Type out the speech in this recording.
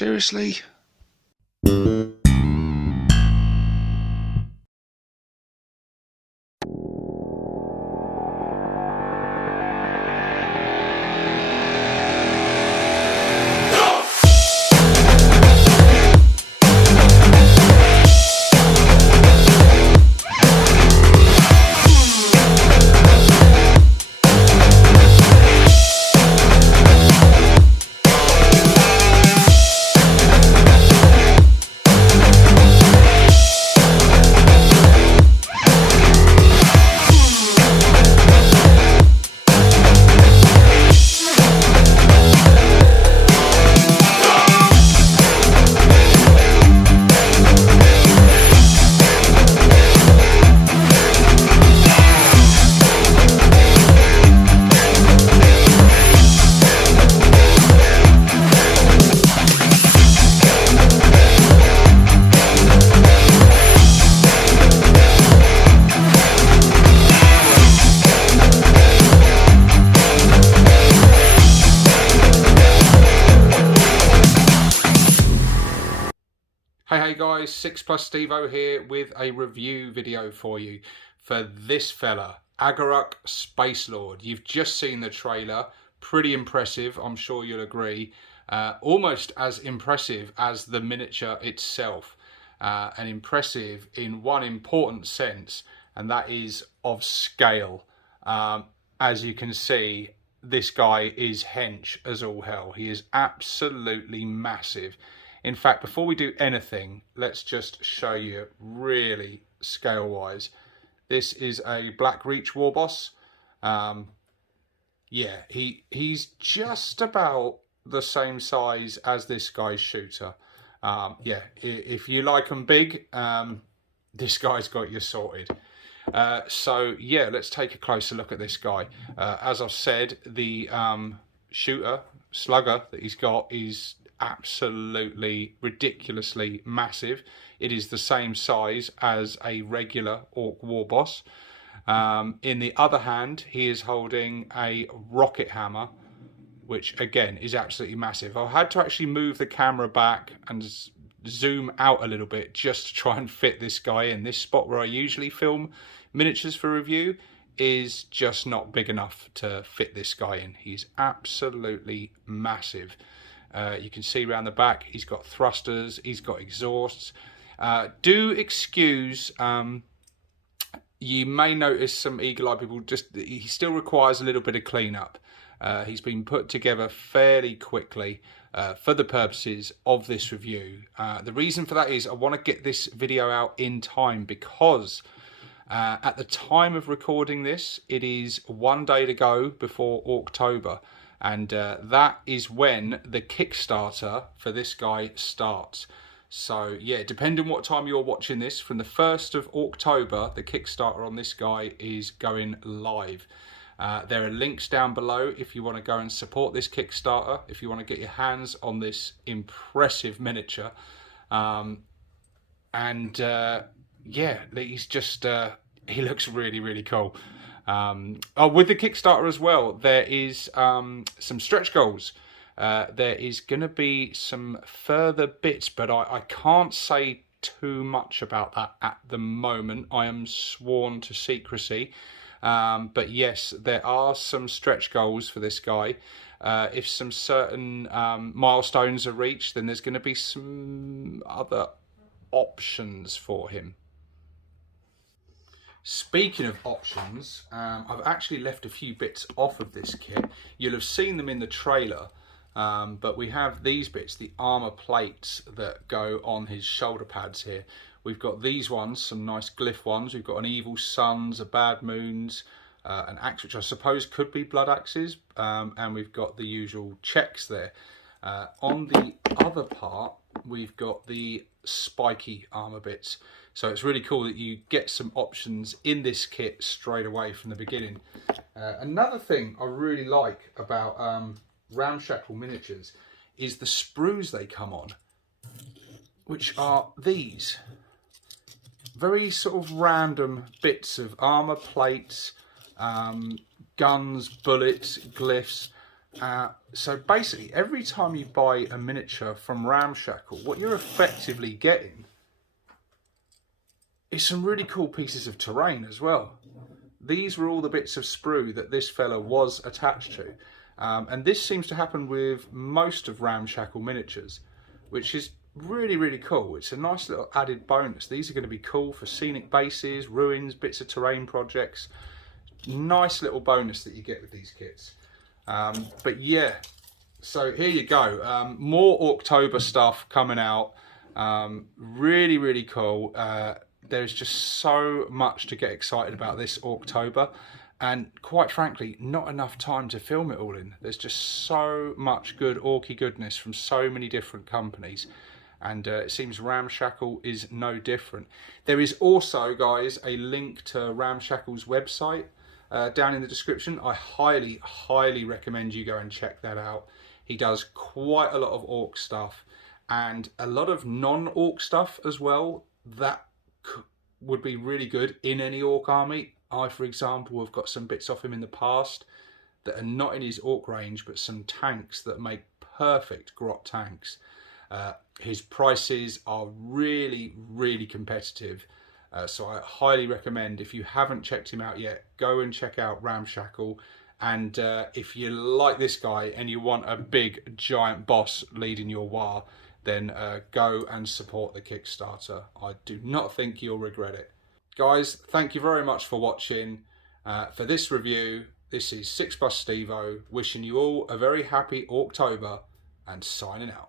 Seriously? Hey guys, 6+ Stevo here with a review video for you for this fella, Agarruk Space-Lord. You've just seen the trailer, pretty impressive, I'm sure you'll agree. Almost as impressive as the miniature itself, and impressive in one important sense, and that is of scale. As you can see, this guy is hench as all hell. He is absolutely massive. In fact, before we do anything, let's just show you really scale-wise. This is a Black Reach Warboss. Yeah, he's just about the same size as this guy's shooter. Yeah, if you like them big, this guy's got you sorted. So yeah, let's take a closer look at this guy. As I've said, the slugger that he's got is absolutely ridiculously massive. It is the same size as a regular Ork Warboss. In the other hand, he is holding a rocket hammer, which again is absolutely massive. I've had to actually move the camera back and zoom out a little bit just to try and fit this guy in. This spot where I usually film miniatures for review is just not big enough to fit this guy in. He's absolutely massive. You can see around the back, he's got thrusters, he's got exhausts. Do excuse, you may notice some eagle-eyed people, he still requires a little bit of cleanup. He's been put together fairly quickly for the purposes of this review. The reason for that is I want to get this video out in time because at the time of recording this, it is 1 day to go before Orktober. And that is when the Kickstarter for this guy starts. So yeah, depending on what time you're watching this, from the 1st of October, the Kickstarter on this guy is going live. There are links down below if you want to go and support this Kickstarter, if you want to get your hands on this impressive miniature. Yeah, he's just, he looks really, really cool. With the Kickstarter as well, there is some stretch goals. There is going to be some further bits, but I can't say too much about that at the moment. I am sworn to secrecy. But yes, there are some stretch goals for this guy. If some certain milestones are reached, then there's going to be some other options for him. Speaking of options, I've actually left a few bits off of this kit. You'll have seen them in the trailer, but we have these bits, the armor plates that go on his shoulder pads here. We've got these ones, some nice glyph ones. We've got an Evil Suns, a Bad Moons, an axe, which I suppose could be blood axes, and we've got the usual checks there. On the other part, we've got the spiky armor bits. So it's really cool that you get some options in this kit straight away from the beginning. Another thing I really like about Ramshackle miniatures is the sprues they come on, which are these very sort of random bits of armor plates, guns, bullets, glyphs. So basically, every time you buy a miniature from Ramshackle, what you're effectively getting is some really cool pieces of terrain as well. These were all the bits of sprue that this fella was attached to. And this seems to happen with most of Ramshackle miniatures, which is really, really cool. It's a nice little added bonus. These are going to be cool for scenic bases, ruins, bits of terrain projects. Nice little bonus that you get with these kits. But yeah, so here you go. More Orktober stuff coming out. Really, really cool. There's just so much to get excited about this Orktober, and quite frankly, not enough time to film it all in. There's just so much good Orky goodness from so many different companies, and it seems Ramshackle is no different. There is also, guys, a link to Ramshackle's website down in the description. I highly, highly recommend you go and check that out. He does quite a lot of Ork stuff and a lot of non-Ork stuff as well. That would be really good in any Ork army. I, for example, have got some bits off him in the past that are not in his Ork range, but some tanks that make perfect grot tanks. His prices are really, really competitive. So I highly recommend, if you haven't checked him out yet, go and check out Ramshackle. And if you like this guy and you want a big giant boss leading your war, then go and support the Kickstarter. I do not think you'll regret it. Guys, thank you very much for watching. For this review, this is 6+ Stevo, wishing you all a very happy Orktober and signing out.